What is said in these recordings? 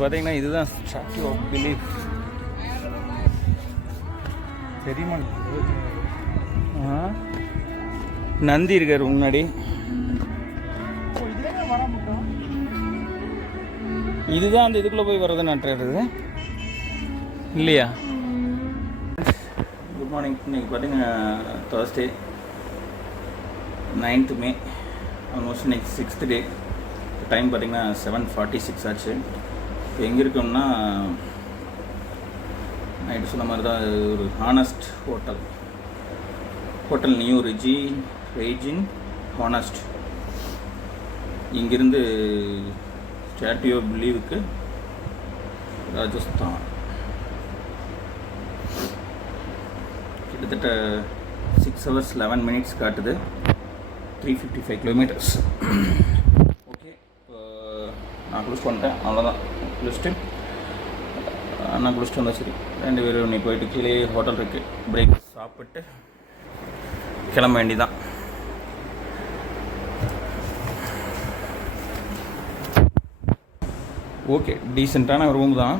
பார்த்தீங்கன்னா இதுதான் statue of belief. தெரியுமா? நந்தி இருக்கார் முன்னாடி. இதுதான் அந்த இதுக்குள்ளே போய் வர்றது நட்டுறது இல்லையா? Good morning. இன்றைக்கி பார்த்தீங்கன்னா Thursday 9th May. ஆல்மோஸ்ட் இன்றைக்கி 6th டே. டைம் பார்த்திங்கன்னா 7:46 ஆச்சு. இப்போ எங்கே இருக்கோம்னா நைட்டு சொன்ன மாதிரி தான் ஒரு ஹானஸ்ட் ஹோட்டல் நியூ ரெய்ஜின் ஹானஸ்ட். இங்கிருந்து ஸ்டாட்யூ ஆஃப் பிலீவுக்கு ராஜஸ்தான் கிட்டத்தட்ட 6 hours 11 minutes காட்டுது. 355 kilometers. ஓகே, இப்போ நான் குளிச்சுட்டு வந்துட்டேன். அவ்வளோதான். நான் குளிச்சுட்டு வந்தால் சரி. 2 பேரும் நீ போயிட்டு கீழே ஹோட்டல் இருக்குது, பிரேக் சாப்பிட்டு கிளம்ப வேண்டிதான். ஓகே, டீசெண்டான ரூம் தான்,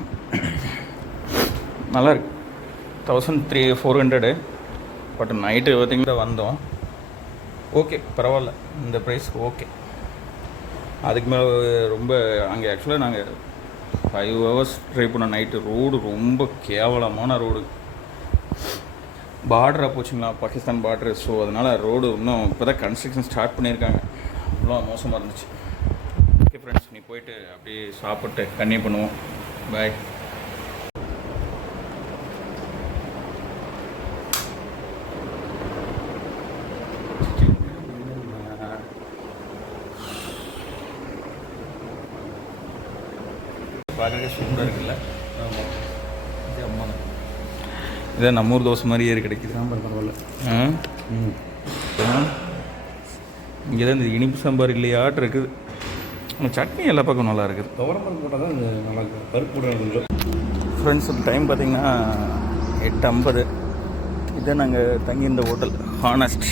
நல்லா இருக்கு. 1,400. பட் நைட்டு பார்த்திங்கன்னா வந்தோம். ஓகே, பரவாயில்ல, இந்த ப்ரைஸ் ஓகே. அதுக்கு மேலே ரொம்ப அங்கே ஆக்சுவலாக நாங்கள் 5 hours ட்ரைவ் பண்ண. நைட்டு ரோடு ரொம்ப கேவலமான ரோடு. பார்டராக போச்சுங்களா, பாகிஸ்தான் பார்டரு. ஸோ அதனால் ரோடு இன்னும் இப்போ தான் கன்ஸ்ட்ரக்ஷன் ஸ்டார்ட் பண்ணியிருக்காங்க. அவ்வளோ மோசமாக இருந்துச்சு. ஓகே ஃப்ரெண்ட்ஸ், நீ போயிட்டு அப்படியே சாப்பிட்டு கன்னியூ பண்ணுவோம். பாய். பார்க்குறதுக்கு சூப்பராக இருக்குல்ல? ஆமாம், இது அம்மா தான். இதை நம்ம ஊர் தோசை மாதிரியே கிடைக்குது. சாம்பார் பரவாயில்ல. இங்கே தான் இந்த இனிப்பு சாம்பார் இல்லையாட்டு இருக்குது. சட்னி எல்லா பக்கம் நல்லா இருக்குது. துவரம்பருப்பு போட்டால் தான் நல்லா இருக்குது. பருப்பு போட ஃப்ரெண்ட்ஸ், டைம் பார்த்திங்கன்னா 8:50. இதை நாங்கள் தங்கியிருந்த ஹோட்டல் ஹானஸ்ட்.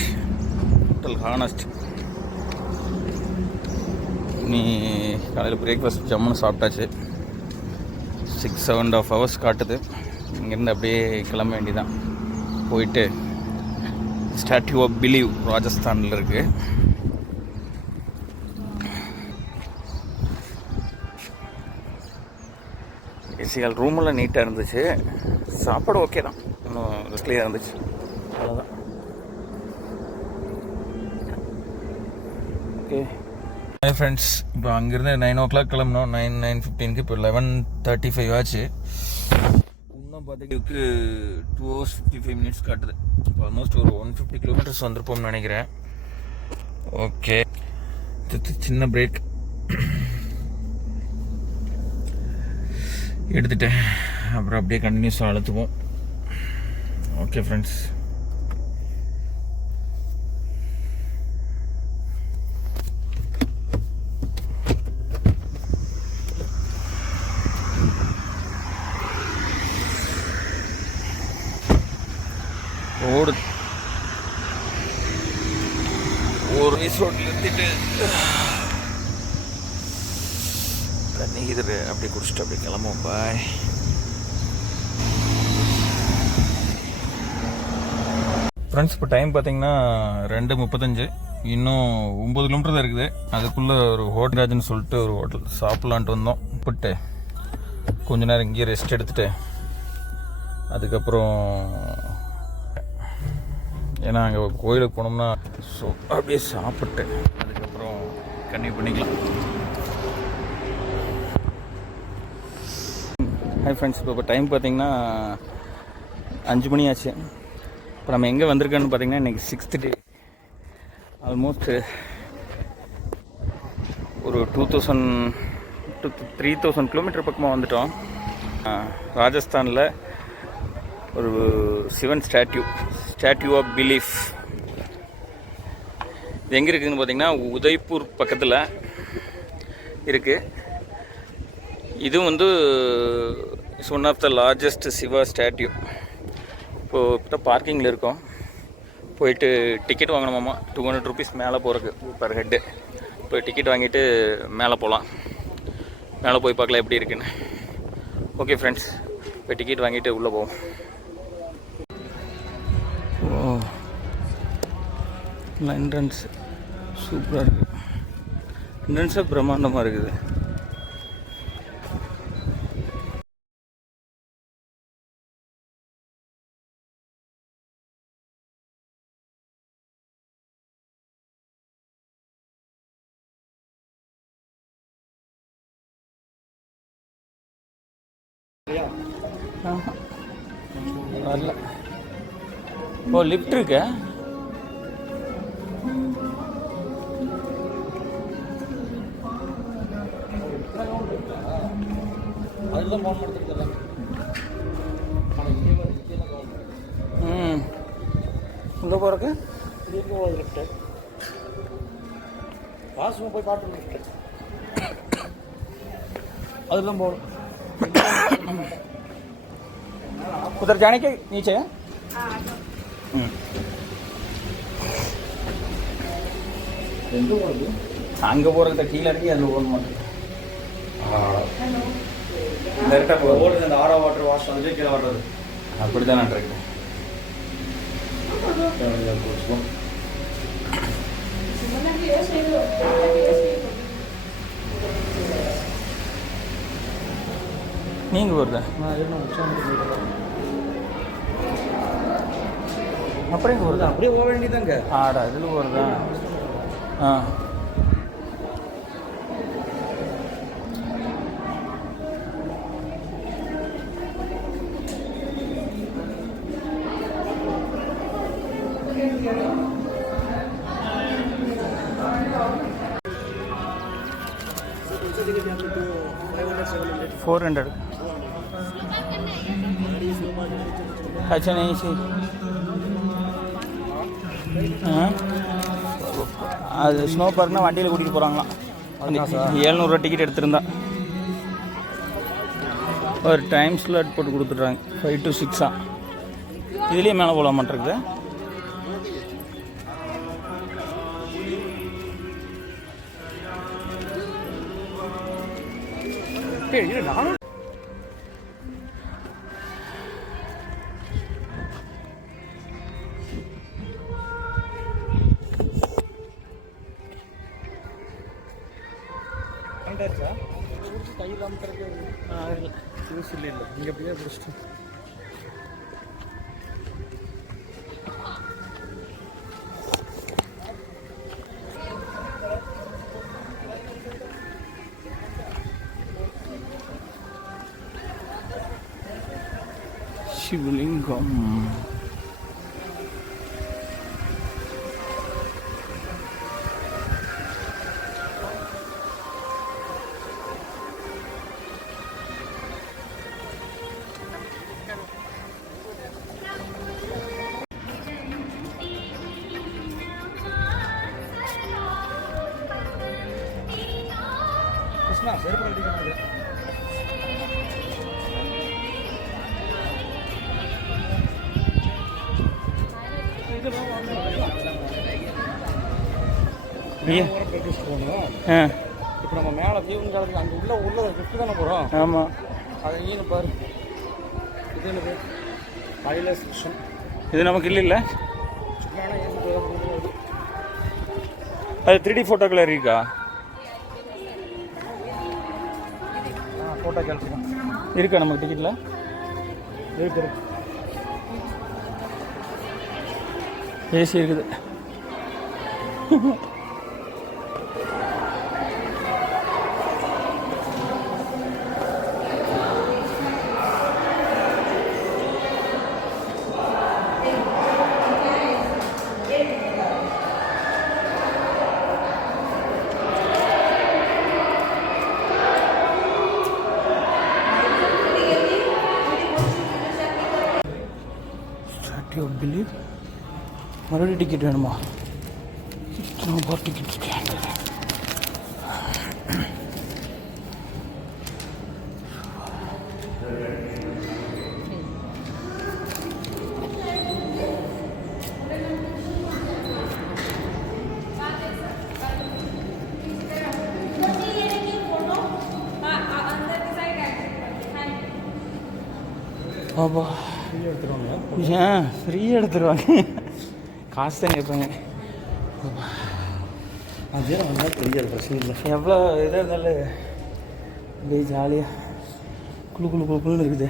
நீ காலையில் பிரேக்ஃபாஸ்ட் ஜம்முன்னு சாப்பிட்டாச்சு. 6-7.5 hours காட்டுது. இங்கேருந்து அப்படியே கிளம்ப வேண்டியதான். போயிட்டு ஸ்டாட்யூ ஆஃப் பிலீவ் ராஜஸ்தானில் இருக்குது. ஏசிகள் ரூமெல்லாம் நீட்டாக இருந்துச்சு. சாப்பாடு ஓகே தான், இன்னும் ரிஸ்க்லியாக இருந்துச்சு. அவ்வளோதான். ஓகே ஹாய் ஃப்ரெண்ட்ஸ், இப்போ அங்கேருந்து 9 o'clock கிளம்பணும். 9:15 இப்போ 11:35 ஆச்சு. இன்னும் பார்த்திங்களுக்கு 2 hours 55 minutes காட்டுது. இப்போ ஆல்மோஸ்ட் ஒரு 150 kilometers வந்திருப்போம்னு நினைக்கிறேன். ஓகே, சின்ன பிரேக் எடுத்துட்டேன். அப்புறம் அப்படியே கண்டினியூஸாக அழுத்துவோம். ஓகே ஃப்ரெண்ட்ஸ், ஒரு ரைஸ் ரோட்டில் எடுத்துட்டு தண்ணி இது அப்படி குடிச்சிட்டு அப்படி கிளம்புவோம். பாய். ஃப்ரெண்ட்ஸ், இப்போ டைம் பார்த்தீங்கன்னா 2:35. இன்னும் 9 kilometers தான் இருக்குது. அதுக்குள்ளே ஒரு ஹோட்டல் சொல்லிட்டு ஒரு ஹோட்டல் சாப்பிட்லான்ட்டு வந்தோம். போட்டு கொஞ்ச நேரம் இங்கேயே ரெஸ்ட் எடுத்துகிட்டு அதுக்கப்புறம் ஏன்னா அங்கே கோயிலுக்கு போனோம்னா ஸோ அப்படியே சாப்பிட்டு அதுக்கப்புறம் கன்னியூ பண்ணிக்கலாம். ஹாய் ஃப்ரெண்ட்ஸ், இப்போ டைம் பார்த்திங்கன்னா 5 மணி ஆச்சு. இப்போ நம்ம எங்கே வந்திருக்கோன்னு பார்த்திங்கன்னா இன்றைக்கி 6th டே. ஆல்மோஸ்ட் ஒரு 2,000 to 3,000 kilometer பக்கமாக வந்துட்டோம். ராஜஸ்தானில் ஒரு சிவன் ஸ்டாட்யூ ஆஃப் பிலீஃப். இது எங்கே இருக்குதுன்னு பார்த்திங்கன்னா உதய்பூர் பக்கத்தில் இருக்குது. இதுவும் வந்து it's one of the largest Shiva statue. இப்போ பார்க்கிங்கில் இருக்கோம். போயிட்டு டிக்கெட் வாங்கணுமாம்மா. 200 rupees மேலே போகிறதுக்கு பர் ஹெட்டு. போய் டிக்கெட் வாங்கிட்டு மேலே போகலாம். மேலே போய் பார்க்கலாம் எப்படி இருக்குன்னு. ஓகே ஃப்ரெண்ட்ஸ், இப்போ டிக்கெட் வாங்கிட்டு உள்ளே போவோம். ஓ, என்ட்ரன்ஸ் சூப்பராக இருக்குது. என்ட்ரன்ஸே பிரம்மாண்டமாக இருக்குது. வரல. ஓ, லிஃப்ட் இருக்கு. இங்கே போகிறக்கு லிஃப்ட்டு வாஷ்ரூம் போய் பார்த்து லிஃப்ட்டு அதெல்லாம் போகணும். उधर जाने के नीचे है. அங்கே போகிறத கீழே இறங்கி அதில் ஓட மாட்டேன். டேரெக்டாக ஓடுது அந்த ஆரோ வாட்டர் வாஷ் அதுலேயே கீழே வர்றது. அப்படி தான் நான் இருக்கேன். நீங்கள் வருதா? அப்புறம் இங்கே வருதா? அப்படியே போக வேண்டியதாங்க. ஆடா, இதில் வருதா? ஆ, $400. अच्छा नहीं सही. அது ஸ்னோ பார்க்னா வண்டியில் கூட்டிகிட்டு போகிறாங்களாம். 700 டிக்கெட் எடுத்திருந்தா ஒரு டைம் ஸ்லாட் போட்டு கொடுத்துட்றாங்க. 5 to 6. இதுலேயே மேலே போகலாம் மாட்டிருக்குது. நானும் கையில் அமுக்கிறதுக்கு யூஸ் இல்லை. இங்கே அப்படியே பிடிச்சிட்டு சிவலிங்கம். கிருஷ்ணா செருப்பு கட்டிக்கிறாங்க. இப்போ நம்ம மேலே தீவன் காலத்துக்கு அங்கே உள்ள கிஃப்ட் தானே போகிறோம். ஆமாம், அதை ஈனு பாரு. இது எனக்கு ஹைலைஸ் கிருஷ்ணன். இது நமக்கு இல்லைல்ல. சும்மா அது 3D ஃபோட்டோக்கள் இருக்கா? ஃபோட்டோ கேள்விதான் இருக்கா நமக்கு டிக்கெட்டில்? இருக்கு. ஏசி இருக்குது. பிலீவ் மறுபடியும் டிக்கெட் வேணுமா? டிக்கெட் பாப்பா ஃப்ரீயாக எடுத்துருவாங்க. ஏன் ஃப்ரீயாக எடுத்துருவாங்க, காசு தான் கேட்பாங்க. அதே வந்தால் தெரியாது, பிரச்சனை இல்லை. எவ்வளோ இதாக இருந்தாலும் அப்படியே ஜாலியாக குழு குழு குழுன்னு இருக்குது.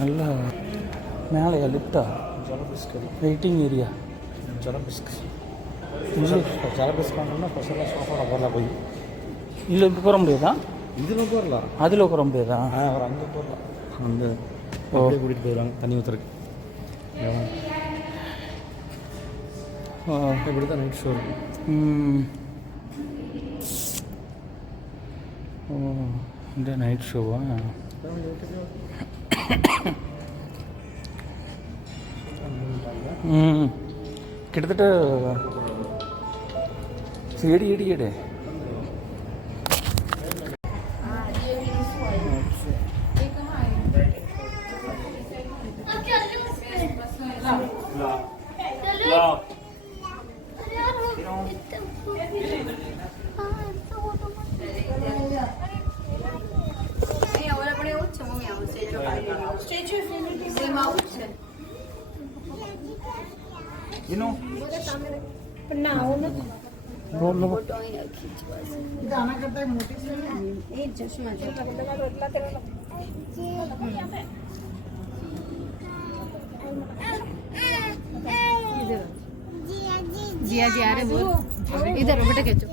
நல்லா மேலே லிஃப்டா ஜலபிஸ்கரி வெயிட்டிங் ஏரியா. ஜலபிஸ்க் ஜலபிஸ்க் வாங்கினா பசங்க சோஃபாவில் போடலாம் போய். இல்லை இப்போ போகிற முடியாதா? இதில் போடலாம், அதில் உட்கார முடியாதா? அவர் அங்கே போடலாம். அந்த அப்படியே கூட்டிகிட்டு போயிடுவாங்க தண்ணி ஊற்றுறதுக்கு. இப்படி தான் நைட் ஷோ இருக்கும். ஓ, இந்த நைட் ஷோவா? கிட்டத்தட்ட எடி எடி எடு. You know? जिया जी आ रहे बोल इधर बेटा खींचो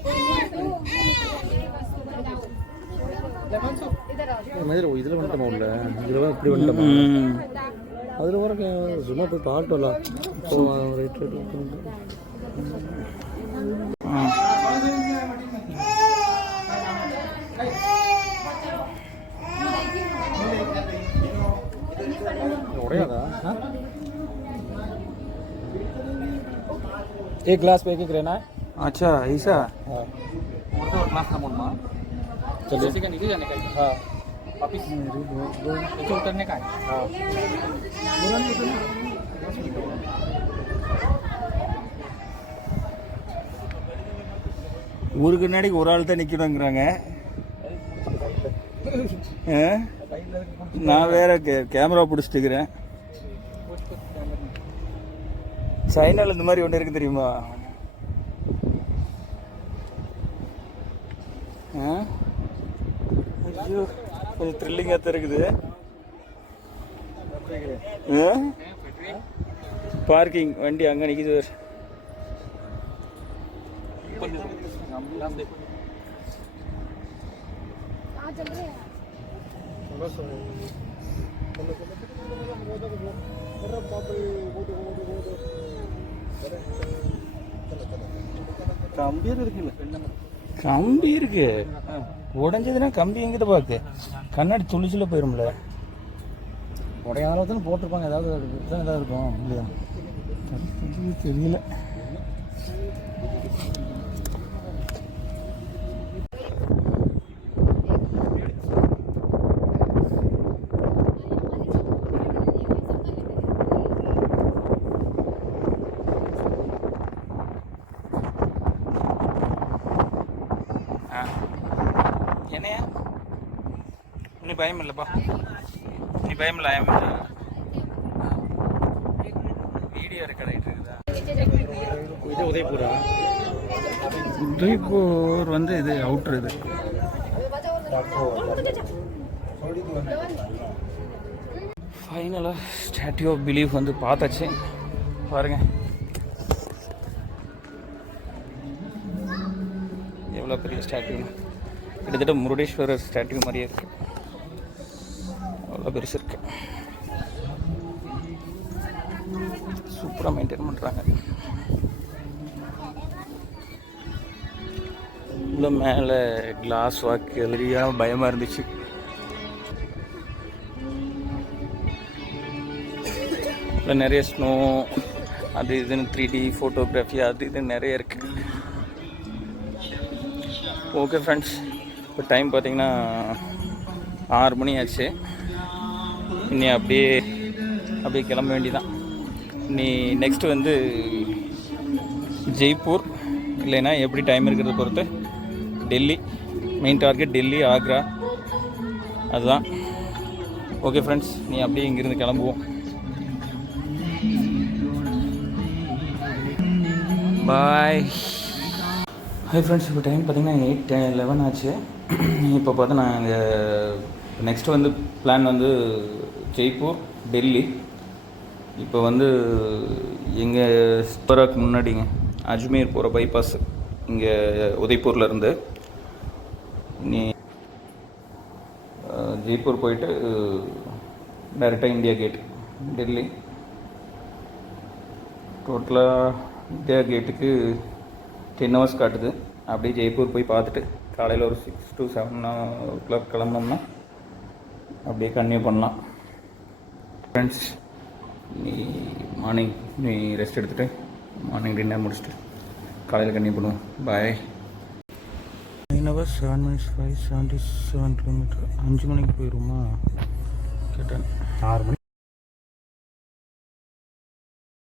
இதில் வந்துட்டோமா உள்ள? இதில் இப்படி வந்துட்டோமா? அதில் வர சும்மா போய் பாட்டோலாம். ரைட் उड़ेगा। एक ग्लास पे एक रहना है। अच्छा ऐसा? हाँ ग्लास का मोड़ मार चलिए का नीचे जाने का है। हाँ वापिस नीचे उतरने का है। हाँ ஊருக்கு முன்னாடி ஒரு ஆள் தான் நிற்கணுங்கிறாங்க. நான் வேற கேமரா பிடிச்சிட்டுக்கிறேன். சைனாவில் இந்த மாதிரி ஒன்று இருக்கு தெரியுமா? ஐயோ கொஞ்சம் த்ரில்லிங்காக தான் இருக்குது. பார்க்கிங் வண்டி அங்கே நிற்கிது. கம்பி இருக்கு, உடஞ்சதுன்னா கம்பி எங்கிட்ட பாக்கு, கண்ணாடி துளிச்சுல போயிரும்ல. உடையாத தானே போட்டிருப்பாங்க, ஏதாவது இருக்கும் இல்லையா? தெரியல. என்னையா நீ பயம் இல்லைப்பா, நீ பயம் இல்லை. வீடியோ ரெக்கார்ட் இருக்குதா? இது உதய்பூரா? உதய்பூர் வந்து இது அவுட்ரு. இது ஃபைனலாக ஸ்டாட்யூ ஆஃப் பிலீஃப் வந்து பார்த்தாச்சு. பாருங்க எவ்வளோ பெரிய ஸ்டாட்யூ, கிட்டத்தட்ட முருடேஸ்வரர் ஸ்டாட்யூ மாதிரியே இருக்கு. அவ்வளோ பெருசு இருக்கு. சூப்பராக மெயின்டைன் பண்ணுறாங்க. உள்ள மேலே கிளாஸ் வாக்கு எதிரியாக பயமாக இருந்துச்சு. இல்லை நிறைய ஸ்னோ அது இதுன்னு 3D ஃபோட்டோகிராஃபி அது இது நிறைய இருக்குது. ஓகே ஃப்ரெண்ட்ஸ், இப்போ டைம் பார்த்திங்கன்னா 6 மணி ஆச்சு. இனி அப்படியே கிளம்ப வேண்டியதான். இனி நெக்ஸ்ட்டு வந்து ஜெய்ப்பூர், இல்லைன்னா எப்படி டைம் இருக்கிறத பொறுத்து டெல்லி. மெயின் டார்கெட் டெல்லி, ஆக்ரா, அதுதான். ஓகே ஃப்ரெண்ட்ஸ், நீ அப்படியே இங்கேருந்து கிளம்புவோம். பாய். ஹாய் ஃப்ரெண்ட்ஸ், இப்போ டைம் பார்த்தீங்கன்னா 8:11 ஆச்சு. இப்போ பார்த்தா நான் இங்கே நெக்ஸ்ட் வந்து பிளான் வந்து ஜெய்ப்பூர், டெல்லி. இப்போ வந்து எங்கள் ஸ்பராக்கு முன்னாடிங்க அஜ்மீர் போகிற பைபாஸ் இங்கே உதய்பூர்லேருந்து நீ ஜெய்ப்பூர் போயிட்டு டைரெக்டாக இந்தியா கேட் டெல்லி. டோட்டலாக இந்தியா கேட்டுக்கு 10 hours காட்டுது. அப்படியே ஜெய்ப்பூர் போய் பார்த்துட்டு காலையில் ஒரு 6 to 7 o'clock கிளம்புனோம்னா அப்படியே கன்டினியூ பண்ணலாம். ஃப்ரெண்ட்ஸ், மார்னிங் நீ ரெஸ்ட் எடுத்துகிட்டு மார்னிங் டின்னர் முடிச்சுட்டு காலையில் கன்டினியூ பண்ணுவோம். பாய். 9 hours 7 minutes 577 kilometer. 5 மணிக்கு போயிடுமா கேட்டேன். 6 மணி